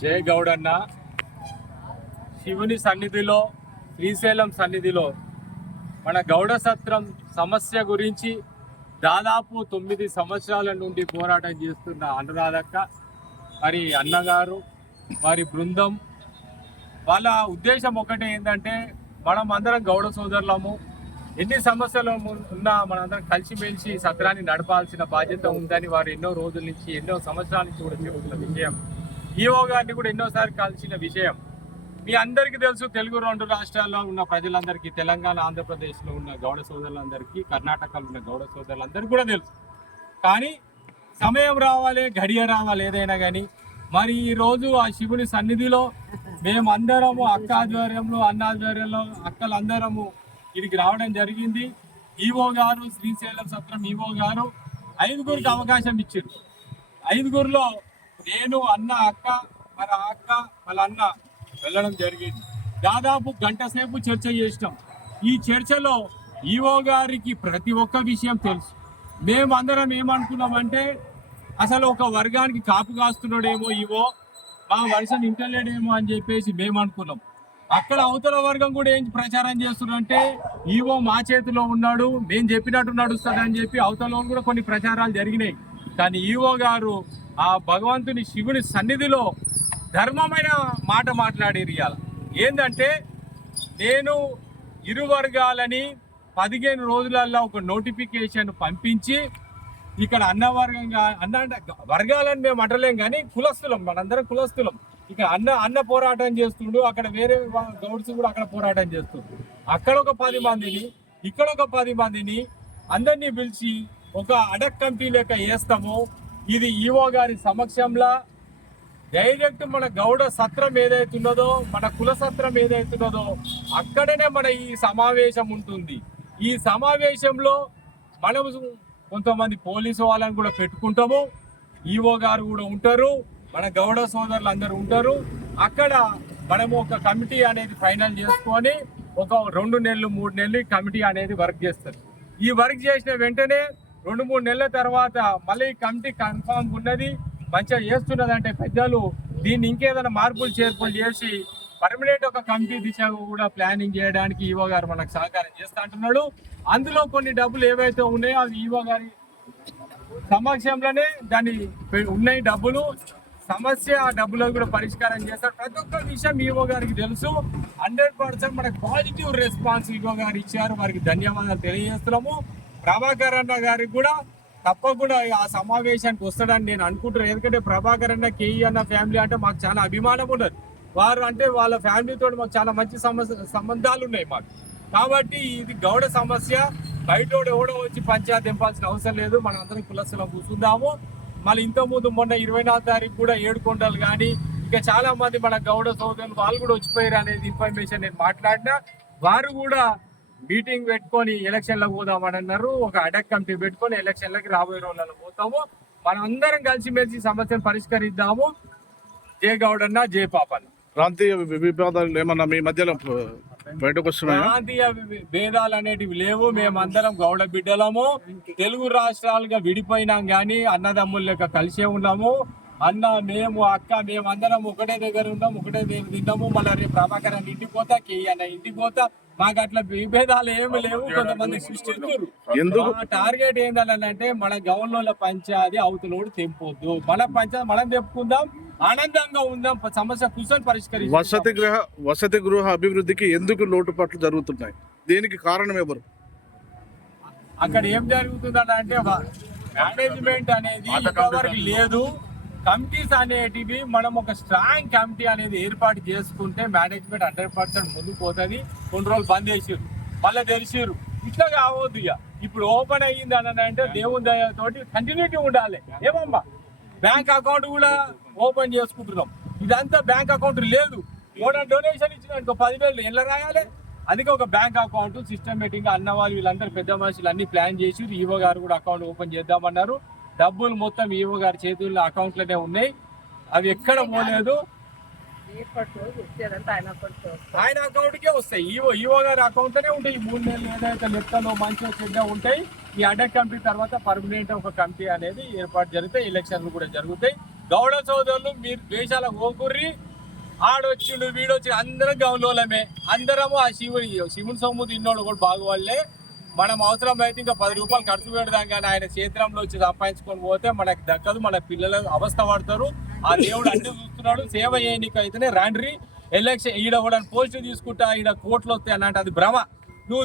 జయ గౌడన్న శివుని సన్నిధిలో, శ్రీశైలం సన్నిధిలో మన గౌడ సత్రం సమస్య గురించి దాదాపు 9 సంవత్సరాల నుండి పోరాటం చేస్తున్న అనురాధక్క, మరి అన్నగారు, వారి బృందం, వాళ్ళ ఉద్దేశం ఒకటే ఏంటంటే మనం అందరం గౌడ సోదరులము, ఎన్ని సమస్యలు ఉన్నా మనందరం కలిసిమెలిసి సత్రాన్ని నడపాల్సిన బాధ్యత ఉందని వారు ఎన్నో రోజుల నుంచి, ఎన్నో సంవత్సరాల నుంచి కూడా చెబుతున్న విషయం. ఈఓ గారిని కూడా ఎన్నోసార్లు కలిసిన విషయం. మీ అందరికీ తెలుసు, తెలుగు 2 రాష్ట్రాల్లో ఉన్న ప్రజలందరికీ, తెలంగాణ, ఆంధ్రప్రదేశ్లో ఉన్న గౌడ సోదరులందరికీ, కర్ణాటకలో ఉన్న గౌడ సోదరులందరికీ కూడా తెలుసు. కానీ సమయం రావాలి, గడియ రావాలి ఏదైనా కానీ. మరి ఈరోజు ఆ శివుని సన్నిధిలో మేమందరము అక్క ఆధ్వర్యంలో, అన్న ఆధ్వర్యంలో, అక్కలందరము ఇక్కడికి రావడం జరిగింది. ఈఓ గారు, శ్రీశైలం సత్రం ఈఓ గారు 5గురికి అవకాశం ఇచ్చారు. 5గురిలో నేను, అన్న, అక్క, మన అక్క, వాళ్ళ అన్న వెళ్ళడం జరిగింది. దాదాపు గంట సేపు చర్చ చేసినాం. ఈ చర్చలో ఈఓ గారికి ప్రతి ఒక్క విషయం తెలుసు. మేమందరం ఏమనుకున్నామంటే అసలు ఒక వర్గానికి కాపు కాస్తున్నాడేమో ఈఓ, మా వర్షం ఇంటలేడేమో అని చెప్పేసి మేము అనుకున్నాం. అక్కడ అవతల వర్గం కూడా ఏం ప్రచారం చేస్తున్నారంటే ఈఓ మా చేతిలో ఉన్నాడు, మేము చెప్పినట్టు నడుస్తాడని చెప్పి అవతల కూడా కొన్ని ప్రచారాలు జరిగినాయి. కానీ ఈఓ గారు ఆ భగవంతుని శివుని సన్నిధిలో ధర్మమైన మాట మాట్లాడేది. ఇవాళ ఏంటంటే నేను ఇరు వర్గాలని 15 రోజులలో ఒక నోటిఫికేషన్ పంపించి ఇక్కడ అన్న వర్గంగా, అన్న వర్గాలని మేము అంటలేం కానీ కులస్తులం, మనందరం కులస్తులం. ఇక్కడ అన్న పోరాటం చేస్తుండు, అక్కడ వేరే గౌడ్స్ కూడా అక్కడ పోరాటం చేస్తుండ్రు. అక్కడ ఒక 10 మందిని, ఇక్కడ ఒక 10 మందిని అందరినీ పిలిచి ఒక అడక్ కమిటీ లెక్క వేస్తాము. ఇది ఈఓ గారి సమక్షంలో డైరెక్ట్ మన గౌడ సత్రం ఏదైతున్నదో, మన కుల సత్రం ఏదైతున్నదో అక్కడనే మన ఈ సమావేశం ఉంటుంది. ఈ సమావేశంలో మనము కొంతమంది పోలీసు వాళ్ళని కూడా పెట్టుకుంటాము, ఈఓ గారు కూడా ఉంటారు, మన గౌడ సోదరులు అందరూ ఉంటారు. అక్కడ మనము ఒక కమిటీ అనేది ఫైనల్ చేసుకొని ఒక 2 నెలలు 3 నెలలు ఈ కమిటీ అనేది వర్క్ చేస్తారు. ఈ వర్క్ చేసిన వెంటనే 2-3 నెలల తర్వాత మళ్ళీ కమిటీ కన్ఫామ్ ఉన్నది, మంచిగా చేస్తున్నది అంటే పెద్దలు దీన్ని ఇంకేదైనా మార్పులు చేర్పులు చేసి పర్మనెంట్ ఒక కమిటీ దిశ కూడా ప్లానింగ్ చేయడానికి ఈఓ గారు మనకు సహకారం చేస్తా అంటున్నాడు. అందులో కొన్ని డబ్బులు ఏవైతే ఉన్నాయో అవి ఈఓ గారి సమక్షంలోనే దాన్ని ఉన్నాయి డబ్బులు. సమస్య ఆ డబ్బులో కూడా పరిష్కారం చేస్తారు. ప్రతి ఒక్క విషయం ఈఓ గారికి తెలుసు. 100% మనకు పాజిటివ్ రెస్పాన్స్ ఈఓ గారు ఇచ్చారు. వారికి ధన్యవాదాలు తెలియజేస్తున్నాము. ప్రభాకర్ అన్న గారికి కూడా తప్పకుండా ఆ సమావేశానికి వస్తాడని నేను అనుకుంటున్నాను. ఎందుకంటే ప్రభాకర్ అన్న, కేఈ అన్న ఫ్యామిలీ అంటే మాకు చాలా అభిమానం ఉన్నది. వారు అంటే వాళ్ళ ఫ్యామిలీతో మాకు చాలా మంచి సంబంధాలు ఉన్నాయి మాకు. కాబట్టి ఇది గౌడ సమస్య, బయట ఎవడో వచ్చి పంచాయతీ దింపాల్సిన అవసరం లేదు. మనం అందరం కులస్తులం కూర్చుందాము. మళ్ళీ ఇంతకుముందు మొన్న 24వ తారీఖు కూడా ఏడుకొండలు కానీ ఇంకా చాలా మంది మన గౌడ సోదరులు వాళ్ళు కూడా వచ్చిపోయారు అనేది ఇన్ఫర్మేషన్ నేను మాట్లాడినా. వారు కూడా మీటింగ్ పెట్టుకొని ఎలక్షన్లకు పోదామని అన్నారు. ఒక అడక్ కమిటీ పెట్టుకొని ఎలక్షన్లకి రాబోయే రోజులలో పోతాము. మనం అందరం కలిసిమెలిసి సమస్యను పరిష్కరిద్దాము. జయ గౌడన్న, జయ పాపన్న. ప్రాంతీయ విభేదాలు ఏమన్నా మీ మధ్యలో బయటకు వస్తున్నాయా? ప్రాంతీయ భేదాలు అనేటివి లేవు. మేమందరం గౌడ బిడ్డలము. తెలుగు రాష్ట్రాలుగా విడిపోయినాం కానీ అన్నదమ్ముల లెక్క కలిసే ఉన్నాము. అన్న, మేము, అక్క, మేమందరం ఒకటే దగ్గర ఉన్నాం, ఒకటే దగ్గర తిన్నాము. మళ్ళీ రేపు ప్రభాకర్ అన్న ఇంటికి పోతా, కేఈ అన్న ఇంటికి పోతా. మాకు అట్లా విభేదాలు ఏమి లేవు. కొంతమంది సృష్టించారు. టార్గెట్ ఏంటంటే మన గౌన్ల పంచాయతీ అవతలోడు తెంపొద్దు, మన పంచాయతీ మనం తెంపుకుందాం, ఆనందంగా ఉందాం, సమస్య కూర్చొని పరిష్కరిస్తాం. వసతి గృహ అభివృద్ధికి ఎందుకు లోటుపాట్లు జరుగుతున్నాయి? దీనికి కారణం ఎవరు? అక్కడ ఏం జరుగుతుందంటే మేనేజ్మెంట్ అనేది ఎవరికి లేదు. కమిటీస్ అనేటివి మనం ఒక స్ట్రాంగ్ కమిటీ అనేది ఏర్పాటు చేసుకుంటే మేనేజ్మెంట్ 100% ముందుకు పోతుంది. కొన్ని రోజులు బంద్ చేసిరు, మళ్ళీ తెరిచిరు. ఇట్లా కావద్దు. ఇప్పుడు ఓపెన్ అయ్యింది అని అంటే దేవుని దయతోటి కంటిన్యూటీ ఉండాలి. ఏమమ్మా, బ్యాంక్ అకౌంట్ కూడా ఓపెన్ చేసుకుంటున్నాం. ఇదంతా బ్యాంక్ అకౌంట్ లేదు. డొనేషన్ ఇచ్చిన 10,000 ఎలా రాయాలి? అందుకే ఒక బ్యాంక్ అకౌంట్ సిస్టమేటిక్గా అన్నవాళ్ళు వీళ్ళందరూ పెద్ద మనుషులు అన్ని ప్లాన్ చేసి ఈఓ గారు కూడా అకౌంట్ ఓపెన్ చేద్దామన్నారు. డబ్బులు మొత్తం ఈఓ గారి చేతుల్లో అకౌంట్లోనే ఉన్నాయి, అవి ఎక్కడ పోలేదు. ఆయన అకౌంట్కే వస్తాయి. ఈఓ గారి అకౌంట్లోనే ఉంటాయి. 3 నెలలు ఏదైతే లెక్కలు మంచిగా చెడ్డ ఉంటాయి. ఈ అడక్ కమిటీ తర్వాత పర్మనెంట్ ఒక కమిటీ అనేది ఏర్పాటు జరిగితే ఎలక్షన్లు కూడా జరుగుతాయి. గౌడ సోదరులు మీరు దేశాల ఓకుర్రి ఆడొచ్చిండు వీడొచ్చి అందరం గౌలోలమే, అందరము ఆ శివుని సొమ్ము తిన్నోళ్ళు కూడా బాగువాళ్ళే. మనం అవసరం అయితే ఇంకా 10 రూపాయలు ఖర్చు పెడదాం, కానీ ఆయన క్షేత్రంలో వచ్చి సంపాదించుకొని పోతే మనకి దక్కదు, మన పిల్లలు అవస్థ పడతారు. ఆ దేవుడు అన్ని చూస్తున్నాడు. సేవ చేయనికైతేనే రండ్రి. ఎలక్షన్ ఈడ కూడా పోస్ట్ తీసుకుంటా ఈడ కోట్లు వస్తాయి అన్నట్టు అది భ్రమ. నువ్వు